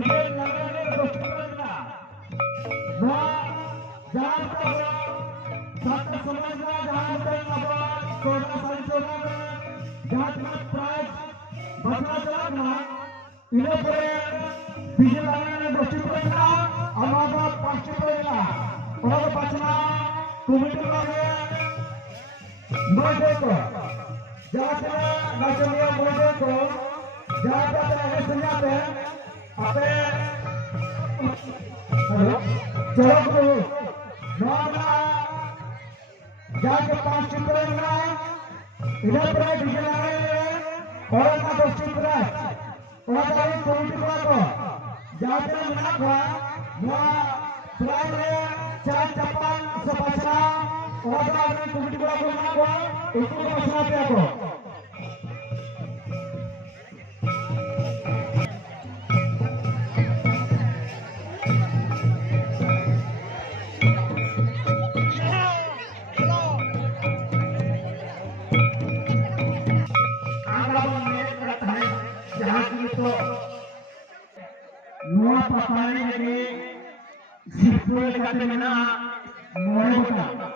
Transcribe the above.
बिजल लगाने गोष्ठी करना नवा जहां पर छात्र समाज में जहां पर नवा 16 में जहां तक प्राइज बचना चलाना इन्हें पर बिजल लगाने गोष्ठी करना हमारा पांच करना और बचना कमेटी में मौजूद को जाकर नाचनिया मौजूद को जाकर ऐसे संजाते अपने चलो को नौना जाके 5 चित्र में इधर पर डीजे लगाए और ना दो चित्र और दाई कमेटी को जाके मना को ना प्राइज में 4 चप्पल से बचना और दाई कमेटी को मना को इसको बचना पे को नवा पकाने के लिए सिर्फ लगाते हैं ना नवा